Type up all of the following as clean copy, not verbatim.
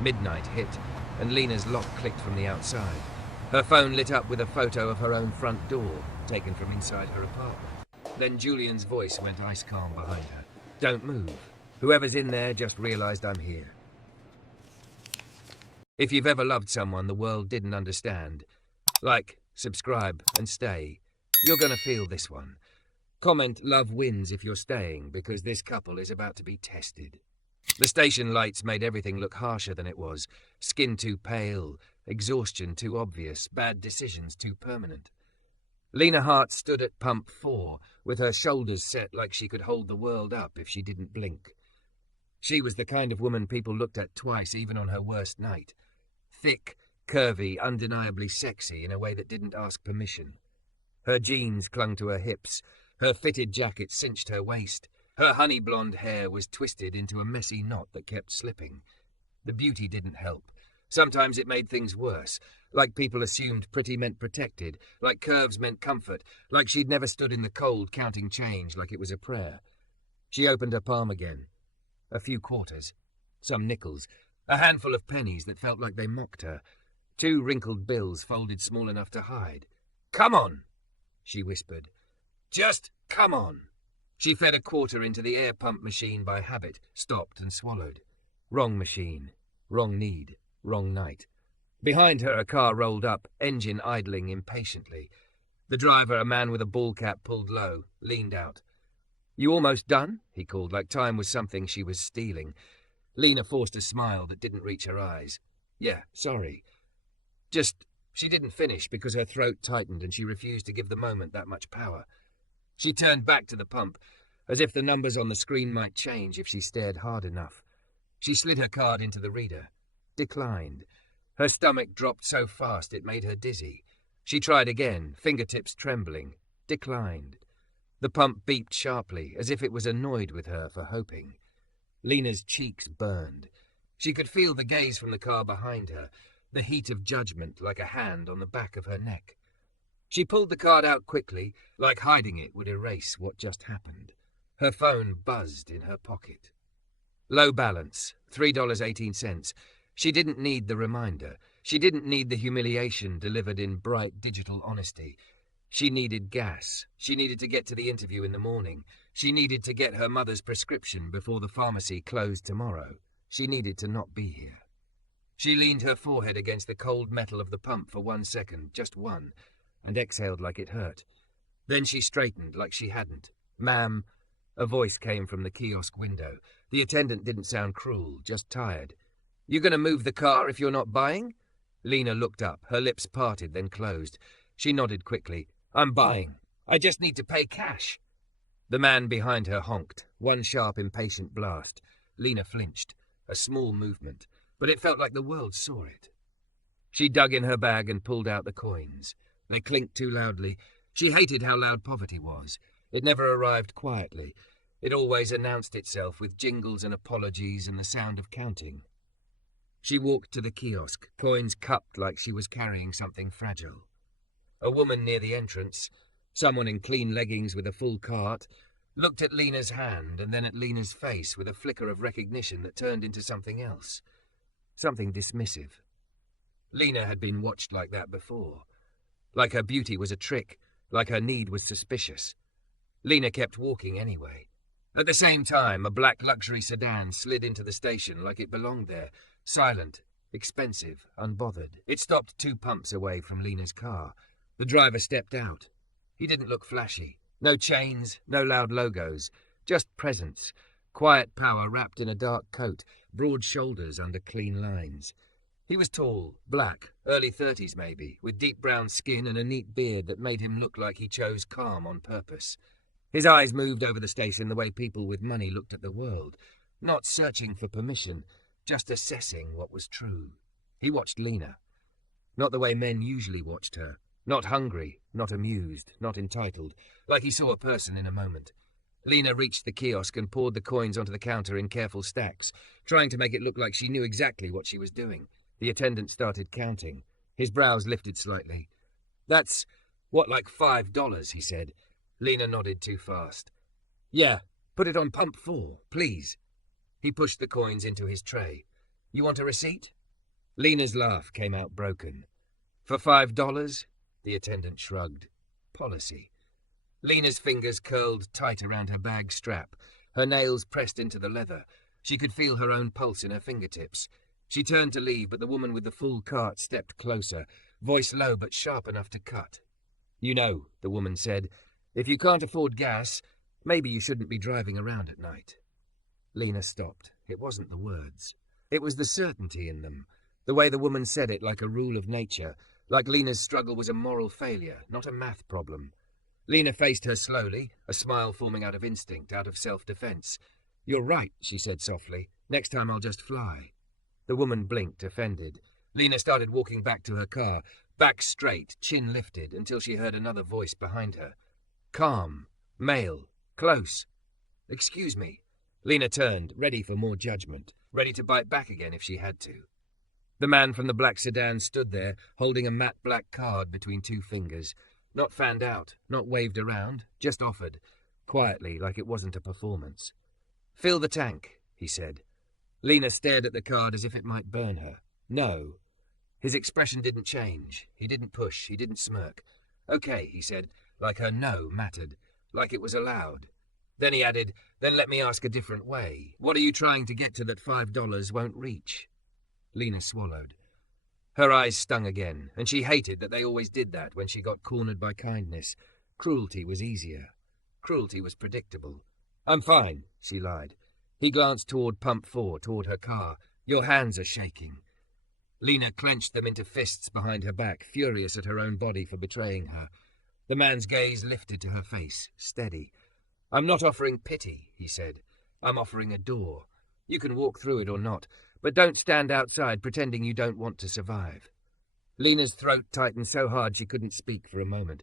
Midnight hit, and Lena's lock clicked from the outside. Her phone lit up with a photo of her own front door, taken from inside her apartment. Then Julian's voice went ice calm behind her. Don't move. Whoever's in there just realized I'm here. If you've ever loved someone the world didn't understand, like, subscribe, and stay, you're gonna feel this one. Comment love wins if you're staying, because this couple is about to be tested. The station lights made everything look harsher than it was. Skin too pale, exhaustion too obvious, bad decisions too permanent. Lena Hart stood at pump 4, with her shoulders set like she could hold the world up if she didn't blink. She was the kind of woman people looked at twice, even on her worst night. Thick, curvy, undeniably sexy in a way that didn't ask permission. Her jeans clung to her hips, her fitted jacket cinched her waist. Her honey blonde hair was twisted into a messy knot that kept slipping. The beauty didn't help. Sometimes it made things worse, like people assumed pretty meant protected, like curves meant comfort, like she'd never stood in the cold counting change like it was a prayer. She opened her palm again. A few quarters, some nickels, a handful of pennies that felt like they mocked her, 2 wrinkled bills folded small enough to hide. "Come on," she whispered. "Just come on." She fed a quarter into the air pump machine by habit, stopped and swallowed. Wrong machine, wrong need, wrong night. Behind her a car rolled up, engine idling impatiently. The driver, a man with a ball cap pulled low, leaned out. "You almost done?" he called, like time was something she was stealing. Lena forced a smile that didn't reach her eyes. "Yeah, sorry." She didn't finish because her throat tightened and she refused to give the moment that much power. She turned back to the pump, as if the numbers on the screen might change if she stared hard enough. She slid her card into the reader. Declined. Her stomach dropped so fast it made her dizzy. She tried again, fingertips trembling. Declined. The pump beeped sharply, as if it was annoyed with her for hoping. Lena's cheeks burned. She could feel the gaze from the car behind her, the heat of judgment like a hand on the back of her neck. She pulled the card out quickly, like hiding it would erase what just happened. Her phone buzzed in her pocket. Low balance, $3.18. She didn't need the reminder. She didn't need the humiliation delivered in bright digital honesty. She needed gas. She needed to get to the interview in the morning. She needed to get her mother's prescription before the pharmacy closed tomorrow. She needed to not be here. She leaned her forehead against the cold metal of the pump for 1 second, just one, and exhaled like it hurt. Then she straightened like she hadn't. "Ma'am," a voice came from the kiosk window. The attendant didn't sound cruel, just tired. "You gonna move the car if you're not buying?" Lena looked up, her lips parted, then closed. She nodded quickly. "I'm buying. I just need to pay cash." The man behind her honked, one sharp, impatient blast. Lena flinched, a small movement, but it felt like the world saw it. She dug in her bag and pulled out the coins. They clinked too loudly. She hated how loud poverty was. It never arrived quietly. It always announced itself with jingles and apologies and the sound of counting. She walked to the kiosk, coins cupped like she was carrying something fragile. A woman near the entrance, someone in clean leggings with a full cart, looked at Lena's hand and then at Lena's face with a flicker of recognition that turned into something else. Something dismissive. Lena had been watched like that before. Like her beauty was a trick, like her need was suspicious. Lena kept walking anyway. At the same time, a black luxury sedan slid into the station like it belonged there, silent, expensive, unbothered. It stopped 2 pumps away from Lena's car. The driver stepped out. He didn't look flashy. No chains, no loud logos, just presence. Quiet power wrapped in a dark coat, broad shoulders under clean lines. He was tall, black, early 30s maybe, with deep brown skin and a neat beard that made him look like he chose calm on purpose. His eyes moved over the station the way people with money looked at the world, not searching for permission, just assessing what was true. He watched Lena. Not the way men usually watched her. Not hungry, not amused, not entitled, like he saw a person in a moment. Lena reached the kiosk and poured the coins onto the counter in careful stacks, trying to make it look like she knew exactly what she was doing. The attendant started counting. His brows lifted slightly. "That's, what, like $5, he said. Lena nodded too fast. "Yeah, put it on pump 4, please." He pushed the coins into his tray. You want a receipt? Lena's laugh came out broken. For $5? The attendant shrugged. Policy. Lena's fingers curled tight around her bag strap, her nails pressed into the leather. She could feel her own pulse in her fingertips. She turned to leave, but the woman with the full cart stepped closer, voice low but sharp enough to cut. You know, the woman said, if you can't afford gas, maybe you shouldn't be driving around at night. Lena stopped. It wasn't the words. It was the certainty in them, the way the woman said it like a rule of nature, like Lena's struggle was a moral failure, not a math problem. Lena faced her slowly, a smile forming out of instinct, out of self-defense. You're right, she said softly. Next time I'll just fly. The woman blinked, offended. Lena started walking back to her car, back straight, chin lifted, until she heard another voice behind her. Calm, male, close. Excuse me. Lena turned, ready for more judgment, ready to bite back again if she had to. The man from the black sedan stood there, holding a matte black card between two fingers. Not fanned out, not waved around, just offered, quietly, like it wasn't a performance. Fill the tank, he said. Lena stared at the card as if it might burn her. No. His expression didn't change. He didn't push. He didn't smirk. Okay, he said, like her no mattered, like it was allowed. Then he added, then let me ask a different way. What are you trying to get to that $5 won't reach? Lena swallowed. Her eyes stung again, and she hated that they always did that when she got cornered by kindness. Cruelty was easier. Cruelty was predictable. I'm fine, she lied. He glanced toward Pump 4, toward her car. Your hands are shaking. Lena clenched them into fists behind her back, furious at her own body for betraying her. The man's gaze lifted to her face, steady. I'm not offering pity, he said. I'm offering a door. You can walk through it or not, but don't stand outside pretending you don't want to survive. Lena's throat tightened so hard she couldn't speak for a moment.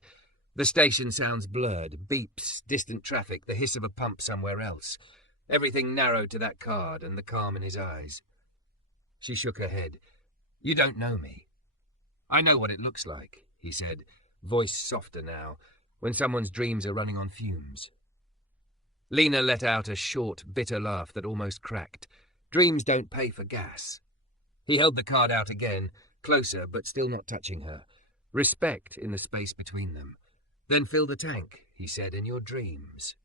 The station sounds blurred, beeps, distant traffic, the hiss of a pump somewhere else. Everything narrowed to that card and the calm in his eyes. She shook her head. You don't know me. I know what it looks like, he said, voice softer now, when someone's dreams are running on fumes. Lena let out a short, bitter laugh that almost cracked. Dreams don't pay for gas. He held the card out again, closer but still not touching her. Respect in the space between them. Then fill the tank, he said, in your dreams.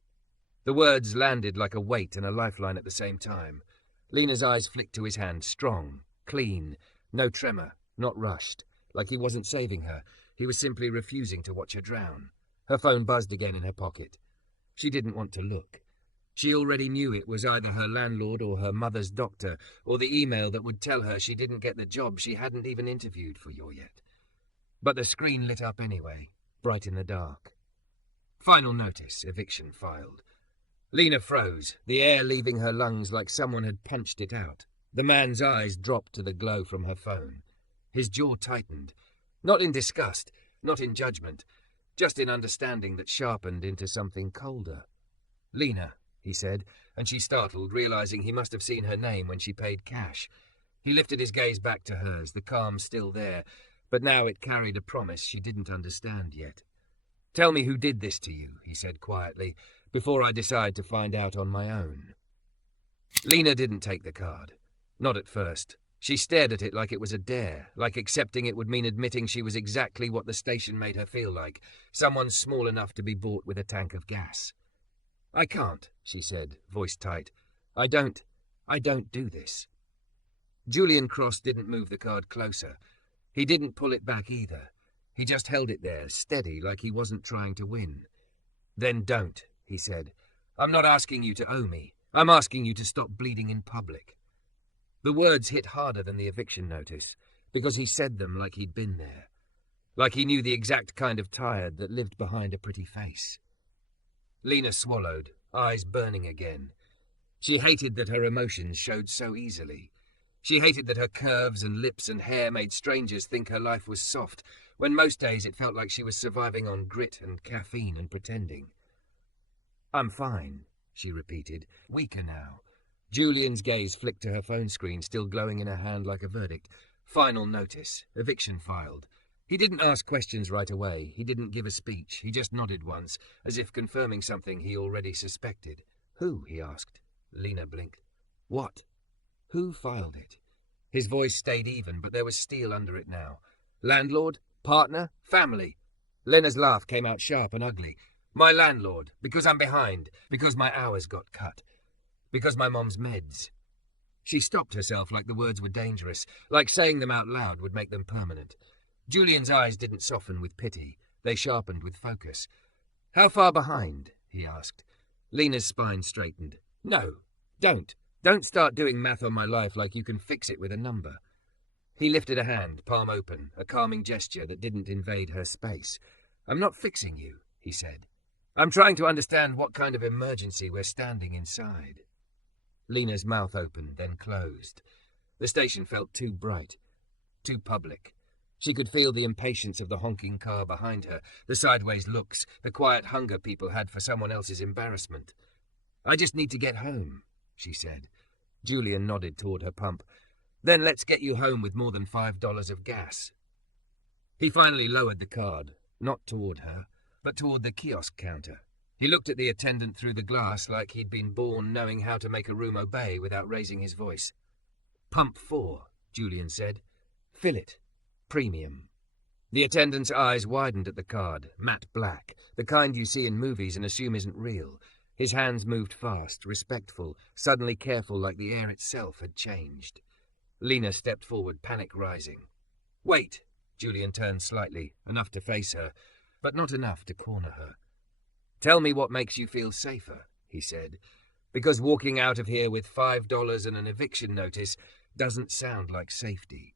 The words landed like a weight and a lifeline at the same time. Lena's eyes flicked to his hand, strong, clean, no tremor, not rushed, like he wasn't saving her. He was simply refusing to watch her drown. Her phone buzzed again in her pocket. She didn't want to look. She already knew it was either her landlord or her mother's doctor, or the email that would tell her she didn't get the job she hadn't even interviewed for yet. But the screen lit up anyway, bright in the dark. Final notice, eviction filed. Lena froze, the air leaving her lungs like someone had punched it out. The man's eyes dropped to the glow from her phone. His jaw tightened, not in disgust, not in judgment, just in understanding that sharpened into something colder. Lena, he said, and she startled, realizing he must have seen her name when she paid cash. He lifted his gaze back to hers, the calm still there, but now it carried a promise she didn't understand yet. Tell me who did this to you, he said quietly, before I decide to find out on my own. Lena didn't take the card. Not at first. She stared at it like it was a dare, like accepting it would mean admitting she was exactly what the station made her feel like, someone small enough to be bought with a tank of gas. I can't, she said, voice tight. I don't do this. Julian Cross didn't move the card closer. He didn't pull it back either. He just held it there, steady, like he wasn't trying to win. Then don't, he said. I'm not asking you to owe me. I'm asking you to stop bleeding in public. The words hit harder than the eviction notice, because he said them like he'd been there. Like he knew the exact kind of tired that lived behind a pretty face. Lena swallowed, eyes burning again. She hated that her emotions showed so easily. She hated that her curves and lips and hair made strangers think her life was soft, when most days it felt like she was surviving on grit and caffeine and pretending. I'm fine, she repeated, weaker now. Julian's gaze flicked to her phone screen, still glowing in her hand like a verdict. Final notice. Eviction filed. He didn't ask questions right away. He didn't give a speech. He just nodded once, as if confirming something he already suspected. Who? He asked. Lena blinked. What? Who filed it? His voice stayed even, but there was steel under it now. Landlord? Partner? Family? Lena's laugh came out sharp and ugly. My landlord, because I'm behind, because my hours got cut, because my mom's meds. She stopped herself like the words were dangerous, like saying them out loud would make them permanent. Julian's eyes didn't soften with pity. They sharpened with focus. How far behind? He asked. Lena's spine straightened. No, don't. Don't start doing math on my life like you can fix it with a number. He lifted a hand, palm open, a calming gesture that didn't invade her space. I'm not fixing you, he said. I'm trying to understand what kind of emergency we're standing inside. Lena's mouth opened, then closed. The station felt too bright, too public. She could feel the impatience of the honking car behind her, the sideways looks, the quiet hunger people had for someone else's embarrassment. I just need to get home, she said. Julian nodded toward her pump. Then let's get you home with more than $5 of gas. He finally lowered the card, not toward her, but toward the kiosk counter. He looked at the attendant through the glass like he'd been born knowing how to make a room obey without raising his voice. Pump 4, Julian said. Fill it. Premium. The attendant's eyes widened at the card, matte black, the kind you see in movies and assume isn't real. His hands moved fast, respectful, suddenly careful like the air itself had changed. Lena stepped forward, panic rising. Wait! Julian turned slightly, enough to face her, but not enough to corner her. Tell me what makes you feel safer, he said, because walking out of here with $5 and an eviction notice doesn't sound like safety.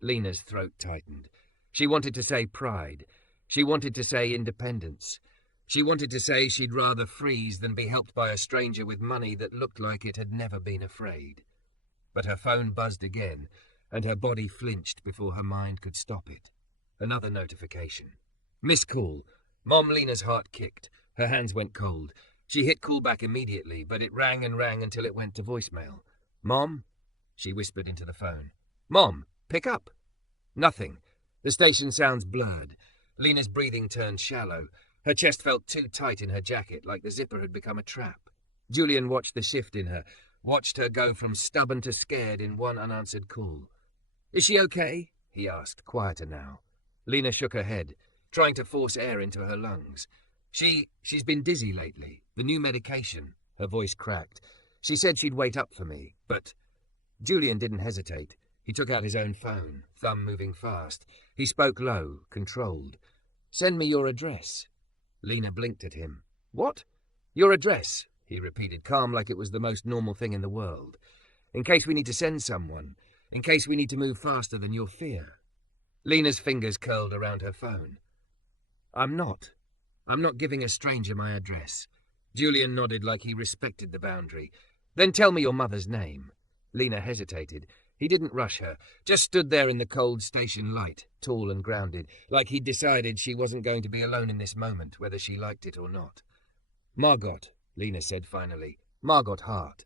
Lena's throat tightened. She wanted to say pride. She wanted to say independence. She wanted to say she'd rather freeze than be helped by a stranger with money that looked like it had never been afraid. But her phone buzzed again, and her body flinched before her mind could stop it. Another notification. Missed call. Mom Lena's heart kicked. Her hands went cold. She hit call back immediately, but it rang and rang until it went to voicemail. Mom? She whispered into the phone. Mom, pick up. Nothing. The station sounds blurred. Lena's breathing turned shallow. Her chest felt too tight in her jacket, like the zipper had become a trap. Julian watched the shift in her, watched her go from stubborn to scared in one unanswered call. Is she okay? He asked, quieter now. Lena shook her head, trying to force air into her lungs. She's been dizzy lately. The new medication. Her voice cracked. She said she'd wait up for me, but... Julian didn't hesitate. He took out his own phone, thumb moving fast. He spoke low, controlled. Send me your address. Lena blinked at him. What? Your address, he repeated, calm like it was the most normal thing in the world. In case we need to send someone. In case we need to move faster than your fear. Lena's fingers curled around her phone. I'm not giving a stranger my address. Julian nodded like he respected the boundary. Then tell me your mother's name. Lena hesitated. He didn't rush her, just stood there in the cold station light, tall and grounded, like he'd decided she wasn't going to be alone in this moment, whether she liked it or not. Margot, Lena said finally. Margot Hart.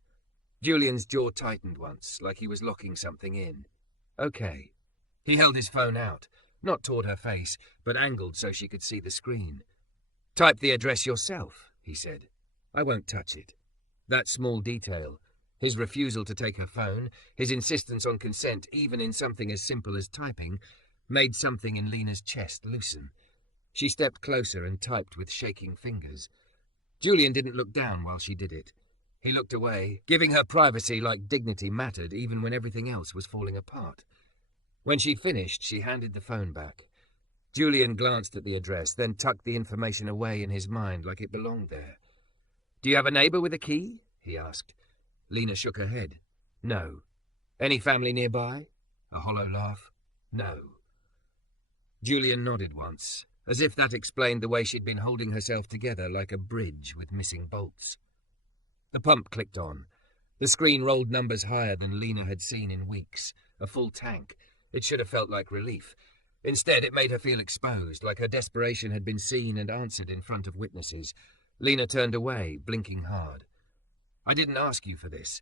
Julian's jaw tightened once, like he was locking something in. Okay. He held his phone out, not toward her face, but angled so she could see the screen. Type the address yourself, he said. I won't touch it. That small detail, his refusal to take her phone, his insistence on consent even in something as simple as typing, made something in Lena's chest loosen. She stepped closer and typed with shaking fingers. Julian didn't look down while she did it. He looked away, giving her privacy like dignity mattered even when everything else was falling apart. When she finished, she handed the phone back. Julian glanced at the address, then tucked the information away in his mind like it belonged there. Do you have a neighbor with a key? He asked. Lena shook her head. No. Any family nearby? A hollow laugh. No. Julian nodded once, as if that explained the way she'd been holding herself together like a bridge with missing bolts. The pump clicked on. The screen rolled numbers higher than Lena had seen in weeks. A full tank. It should have felt like relief. Instead, it made her feel exposed, like her desperation had been seen and answered in front of witnesses. Lena turned away, blinking hard. I didn't ask you for this.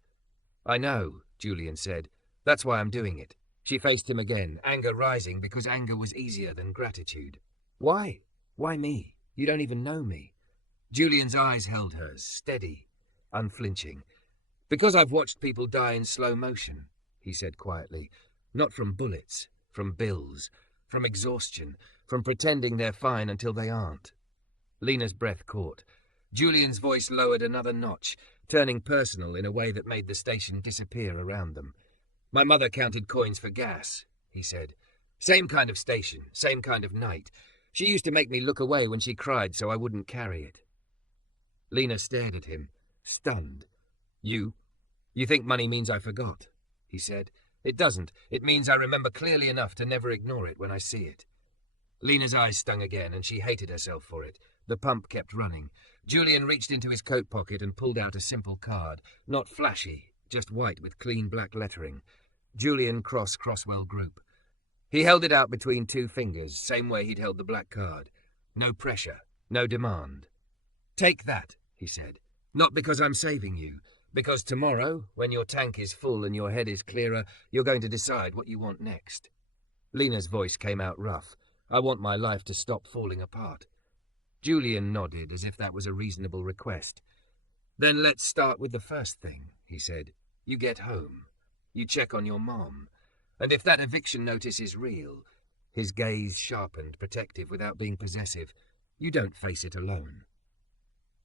I know, Julian said. That's why I'm doing it. She faced him again, anger rising because anger was easier than gratitude. Why? Why me? You don't even know me. Julian's eyes held hers, steady, unflinching. Because I've watched people die in slow motion, he said quietly. Not from bullets, from bills, from exhaustion, from pretending they're fine until they aren't. Lena's breath caught. Julian's voice lowered another notch, turning personal in a way that made the station disappear around them. My mother counted coins for gas, he said. Same kind of station, same kind of night. She used to make me look away when she cried so I wouldn't carry it. Lena stared at him, stunned. You think money means I forgot, he said. It doesn't. It means I remember clearly enough to never ignore it when I see it. Lena's eyes stung again, and she hated herself for it. The pump kept running. Julian reached into his coat pocket and pulled out a simple card. Not flashy, just white with clean black lettering. Julian Crosswell Group. He held it out between two fingers, same way he'd held the black card. No pressure, no demand. Take that, he said. Not because I'm saving you. Because tomorrow, when your tank is full and your head is clearer, you're going to decide what you want next. Lena's voice came out rough. I want my life to stop falling apart. Julian nodded as if that was a reasonable request. Then let's start with the first thing, he said. You get home. You check on your mom. And if that eviction notice is real, his gaze sharpened, protective without being possessive, you don't face it alone.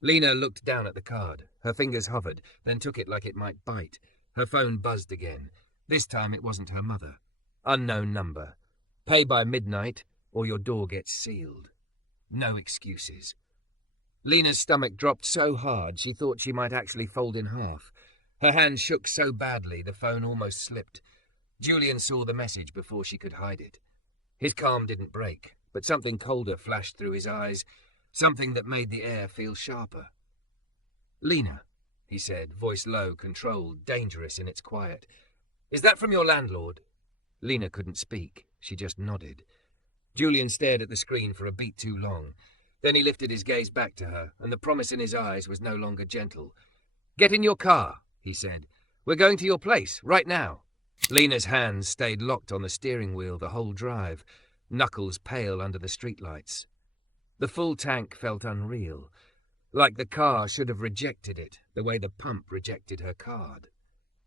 Lena looked down at the card. Her fingers hovered, then took it like it might bite. Her phone buzzed again. This time it wasn't her mother. Unknown number. Pay by midnight, or your door gets sealed. No excuses. Lena's stomach dropped so hard she thought she might actually fold in half. Her hand shook so badly the phone almost slipped. Julian saw the message before she could hide it. His calm didn't break, but something colder flashed through his eyes, something that made the air feel sharper. Lena, he said, voice low, controlled, dangerous in its quiet. Is that from your landlord? Lena couldn't speak. She just nodded. Julian stared at the screen for a beat too long. Then he lifted his gaze back to her, and the promise in his eyes was no longer gentle. Get in your car, he said. We're going to your place, right now. Lena's hands stayed locked on the steering wheel the whole drive, knuckles pale under the streetlights. The full tank felt unreal, like the car should have rejected it, the way the pump rejected her card.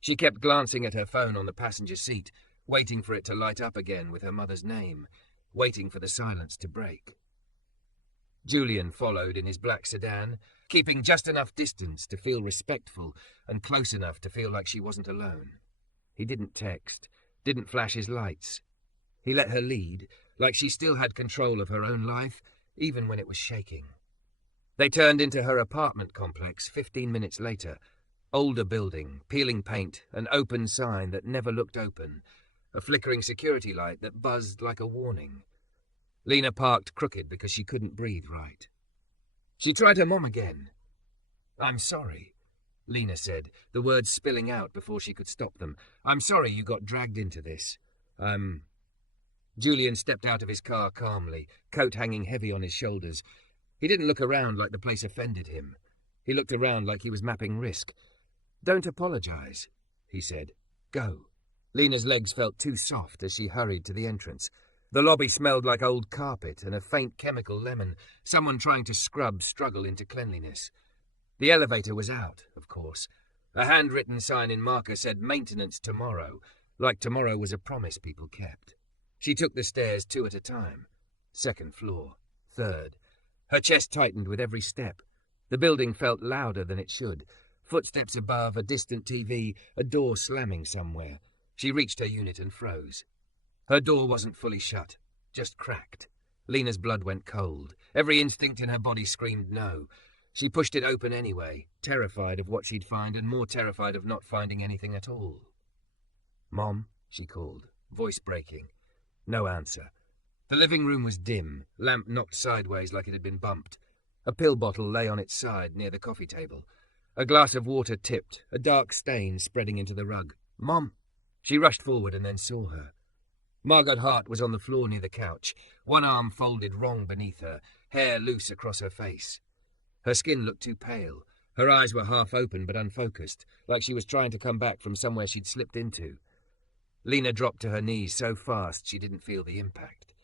She kept glancing at her phone on the passenger seat, waiting for it to light up again with her mother's name, waiting for the silence to break. Julian followed in his black sedan, keeping just enough distance to feel respectful and close enough to feel like she wasn't alone. He didn't text, didn't flash his lights. He let her lead, like she still had control of her own life, even when it was shaking. They turned into her apartment complex 15 minutes later. Older building, peeling paint, an open sign that never looked open, a flickering security light that buzzed like a warning. Lena parked crooked because she couldn't breathe right. She tried her mom again. I'm sorry, Lena said, the words spilling out before she could stop them. I'm sorry you got dragged into this. Julian stepped out of his car calmly, coat hanging heavy on his shoulders. He didn't look around like the place offended him. He looked around like he was mapping risk. Don't apologize, he said. Go. Lena's legs felt too soft as she hurried to the entrance. The lobby smelled like old carpet and a faint chemical lemon, someone trying to scrub struggle into cleanliness. The elevator was out, of course. A handwritten sign in marker said maintenance tomorrow, like tomorrow was a promise people kept. She took the stairs 2 at a time. 2nd floor, 3rd. Her chest tightened with every step. The building felt louder than it should. Footsteps above, a distant TV, a door slamming somewhere. She reached her unit and froze. Her door wasn't fully shut, just cracked. Lena's blood went cold. Every instinct in her body screamed no. She pushed it open anyway, terrified of what she'd find and more terrified of not finding anything at all. Mom, she called, voice breaking. No answer. The living room was dim, lamp knocked sideways like it had been bumped. A pill bottle lay on its side near the coffee table. A glass of water tipped, a dark stain spreading into the rug. Mom! She rushed forward and then saw her. Margot Hart was on the floor near the couch, one arm folded wrong beneath her, hair loose across her face. Her skin looked too pale. Her eyes were half open but unfocused, like she was trying to come back from somewhere she'd slipped into. Lena dropped to her knees so fast she didn't feel the impact.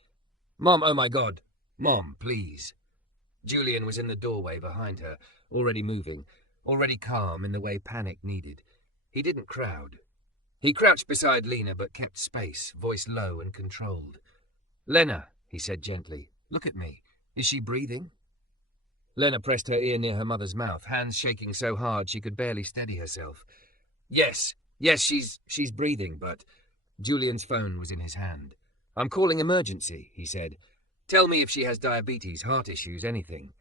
Mom, oh my God! Mom, please! Julian was in the doorway behind her, already moving, already calm in the way panic needed. He didn't crowd. He crouched beside Lena but kept space, voice low and controlled. "Lena," he said gently, "look at me. Is she breathing?" Lena pressed her ear near her mother's mouth, hands shaking so hard she could barely steady herself. Yes, she's breathing, but..." Julian's phone was in his hand. "I'm calling emergency," he said. "Tell me if she has diabetes, heart issues, anything."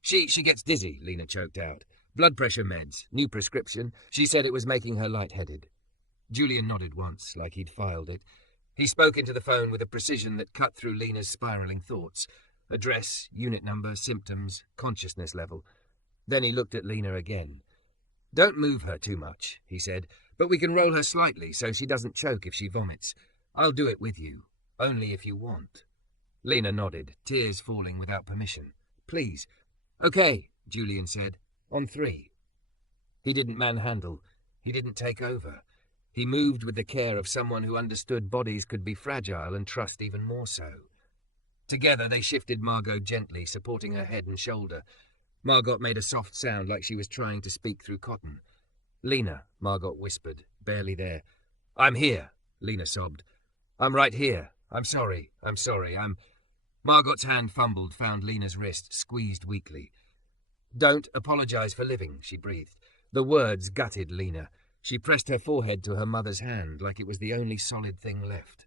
She gets dizzy," Lena choked out. "Blood pressure meds, new prescription. She said it was making her lightheaded." Julian nodded once, like he'd filed it. He spoke into the phone with a precision that cut through Lena's spiraling thoughts. Address, unit number, symptoms, consciousness level. Then he looked at Lena again. "Don't move her too much," he said, "but we can roll her slightly so she doesn't choke if she vomits. I'll do it with you, only if you want." Lena nodded, tears falling without permission. "Please." "Okay," Julian said. "On 3. He didn't manhandle. He didn't take over. He moved with the care of someone who understood bodies could be fragile and trust even more so. Together they shifted Margot gently, supporting her head and shoulder. Margot made a soft sound like she was trying to speak through cotton. "Lena," Margot whispered, barely there. "I'm here," Lena sobbed. "I'm right here. I'm sorry. Margot's hand fumbled, found Lena's wrist, squeezed weakly. "Don't apologize for living," she breathed. The words gutted Lena. She pressed her forehead to her mother's hand like it was the only solid thing left.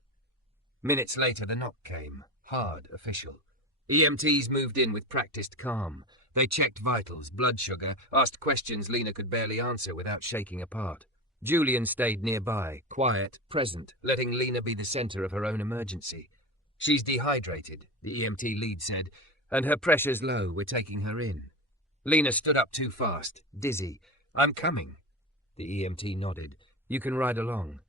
Minutes later the knock came, hard, official. EMTs moved in with practiced calm. They checked vitals, blood sugar, asked questions Lena could barely answer without shaking apart. Julian stayed nearby, quiet, present, letting Lena be the center of her own emergency. "She's dehydrated," the EMT lead said, "and her pressure's low. We're taking her in." Lena stood up too fast, dizzy. "I'm coming." The EMT nodded. "You can ride along."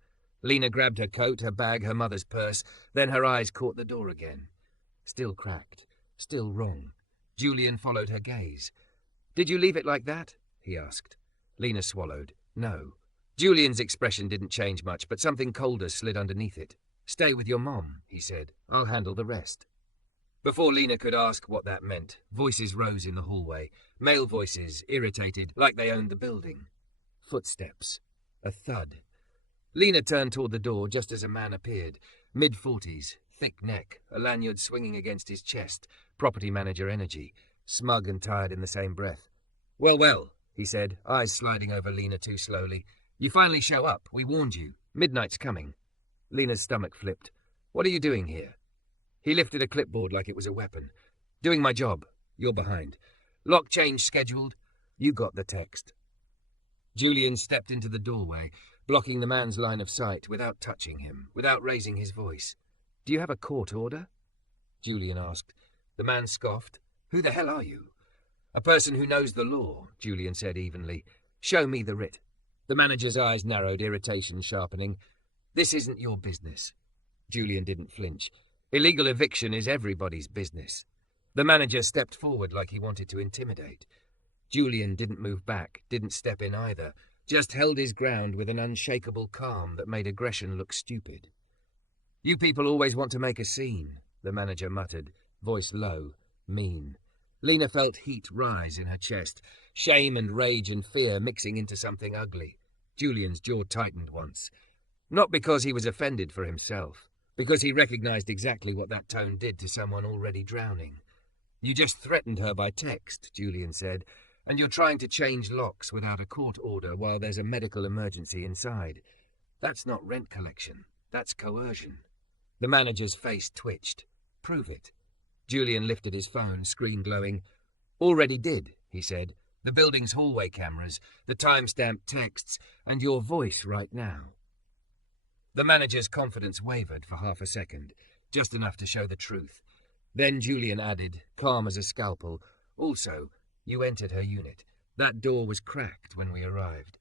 Lena grabbed her coat, her bag, her mother's purse, then her eyes caught the door again. Still cracked, still wrong. Julian followed her gaze. "Did you leave it like that?" he asked. Lena swallowed. "No." Julian's expression didn't change much, but something colder slid underneath it. "Stay with your mom," he said. "I'll handle the rest." Before Lena could ask what that meant, voices rose in the hallway. Male voices, irritated, like they owned the building. Footsteps. A thud. Lena turned toward the door just as a man appeared. Mid-40s, thick neck, a lanyard swinging against his chest, property manager energy, smug and tired in the same breath. Well, he said, eyes sliding over Lena too slowly. "You finally show up. We warned you. Midnight's coming." Lena's stomach flipped. "What are you doing here?" He lifted a clipboard like it was a weapon. "Doing my job. You're behind. Lock change scheduled. You got the text." Julian stepped into the doorway, blocking the man's line of sight without touching him, without raising his voice. "Do you have a court order?" Julian asked. The man scoffed. "Who the hell are you?" "A person who knows the law," Julian said evenly. "Show me the writ." The manager's eyes narrowed, irritation sharpening. "This isn't your business." Julian didn't flinch. "Illegal eviction is everybody's business." The manager stepped forward like he wanted to intimidate. Julian didn't move back, didn't step in either, just held his ground with an unshakable calm that made aggression look stupid. "You people always want to make a scene," the manager muttered, voice low, mean. Lena felt heat rise in her chest, shame and rage and fear mixing into something ugly. Julian's jaw tightened once. Not because he was offended for himself, because he recognized exactly what that tone did to someone already drowning. "You just threatened her by text," Julian said, "and you're trying to change locks without a court order while there's a medical emergency inside. That's not rent collection. That's coercion." The manager's face twitched. "Prove it." Julian lifted his phone, screen glowing. "Already did," he said. "The building's hallway cameras, the time-stamped texts, and your voice right now." The manager's confidence wavered for half a second, just enough to show the truth. Then Julian added, calm as a scalpel, "Also, you entered her unit. That door was cracked when we arrived."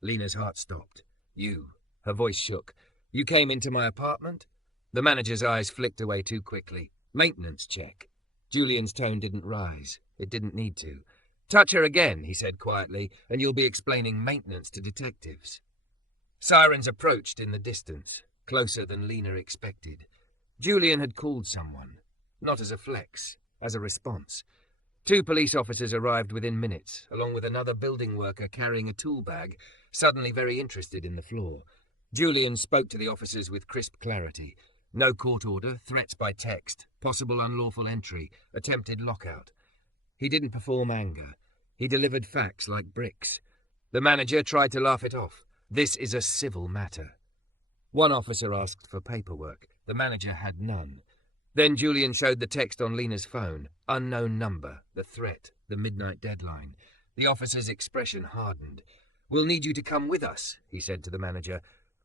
Lena's heart stopped. "You." Her voice shook. "You came into my apartment?" The manager's eyes flicked away too quickly. "Maintenance check." Julian's tone didn't rise. It didn't need to. "Touch her again," he said quietly, "and you'll be explaining maintenance to detectives." Sirens approached in the distance, closer than Lena expected. Julian had called someone, not as a flex, as a response. 2 police officers arrived within minutes, along with another building worker carrying a tool bag, suddenly very interested in the floor. Julian spoke to the officers with crisp clarity. No court order, threats by text, possible unlawful entry, attempted lockout. He didn't perform anger. He delivered facts like bricks. The manager tried to laugh it off. This is a civil matter. One officer asked for paperwork. The manager had none. Then Julian showed the text on Lena's phone. Unknown number, the threat, the midnight deadline. The officer's expression hardened. "We'll need you to come with us," he said to the manager.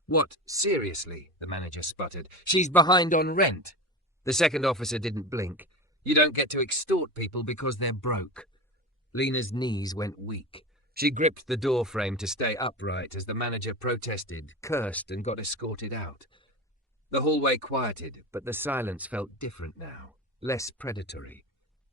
"What, seriously?" the manager sputtered. "She's behind on rent." The second officer didn't blink. "You don't get to extort people because they're broke." Lena's knees went weak. She gripped the door frame to stay upright as the manager protested, cursed, and got escorted out. The hallway quieted, but the silence felt different now, less predatory.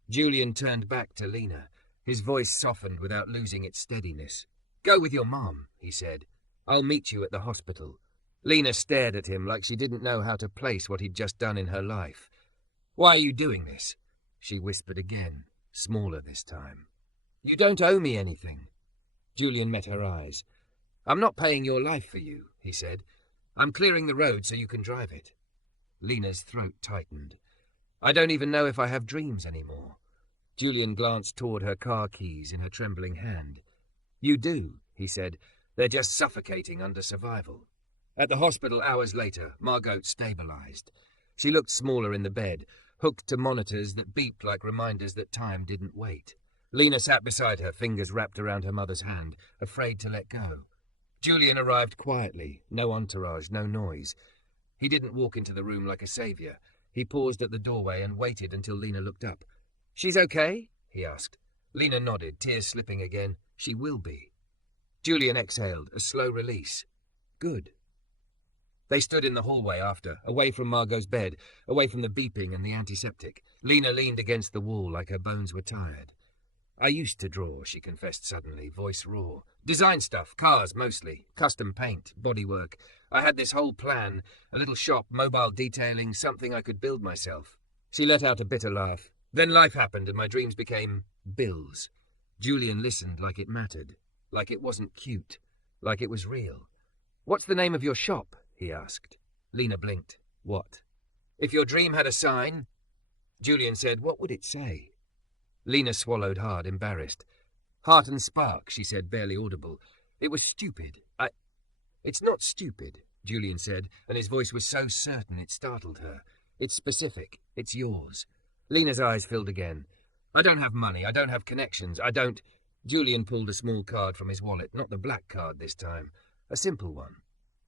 Julian turned back to Lena. His voice softened without losing its steadiness. "Go with your mom," he said. "I'll meet you at the hospital." Lena stared at him like she didn't know how to place what he'd just done in her life. "Why are you doing this?" she whispered again, smaller this time. "You don't owe me anything." Julian met her eyes. "I'm not paying your life for you," he said. "I'm clearing the road so you can drive it." Lena's throat tightened. "I don't even know if I have dreams anymore." Julian glanced toward her car keys in her trembling hand. "You do," he said. "They're just suffocating under survival." At the hospital hours later, Margot stabilized. She looked smaller in the bed, hooked to monitors that beeped like reminders that time didn't wait. Lena sat beside her, fingers wrapped around her mother's hand, afraid to let go. Julian arrived quietly, no entourage, no noise. He didn't walk into the room like a savior. He paused at the doorway and waited until Lena looked up. "She's okay?" he asked. Lena nodded, tears slipping again. "She will be." Julian exhaled, a slow release. "Good." They stood in the hallway after, away from Margot's bed, away from the beeping and the antiseptic. Lena leaned against the wall like her bones were tired. "I used to draw," she confessed suddenly, voice raw. "Design stuff, cars mostly, custom paint, bodywork. I had this whole plan, a little shop, mobile detailing, something I could build myself." She let out a bitter laugh. "Then life happened and my dreams became bills." Julian listened like it mattered, like it wasn't cute, like it was real. "What's the name of your shop?" he asked. Lena blinked. "What?" "If your dream had a sign." Julian said, "What would it say?" Lena swallowed hard, embarrassed. "Heart and Spark," she said, barely audible. "It was stupid. It's not stupid," Julian said, and his voice was so certain it startled her. "It's specific. It's yours." Lena's eyes filled again. "I don't have money. I don't have connections. I don't—" Julian pulled a small card from his wallet, not the black card this time. A simple one.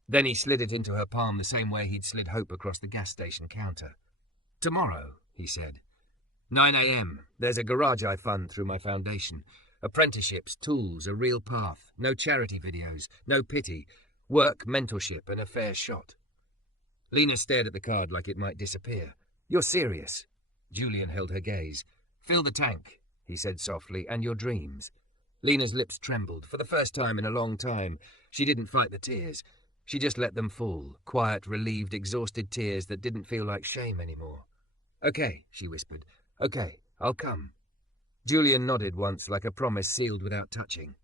Then he slid it into her palm the same way he'd slid hope across the gas station counter. "Tomorrow," he said. 9 a.m. There's a garage I fund through my foundation. Apprenticeships, tools, a real path. No charity videos, no pity. Work, mentorship, and a fair shot. Lena stared at the card like it might disappear. "You're serious?" Julian held her gaze. "Fill the tank," he said softly, "and your dreams." Lena's lips trembled. For the first time in a long time, she didn't fight the tears. She just let them fall, quiet, relieved, exhausted tears that didn't feel like shame anymore. "Okay," she whispered. "Okay, I'll come." Julian nodded once, like a promise sealed without touching.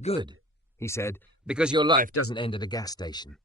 "Good," he said, "because your life doesn't end at a gas station.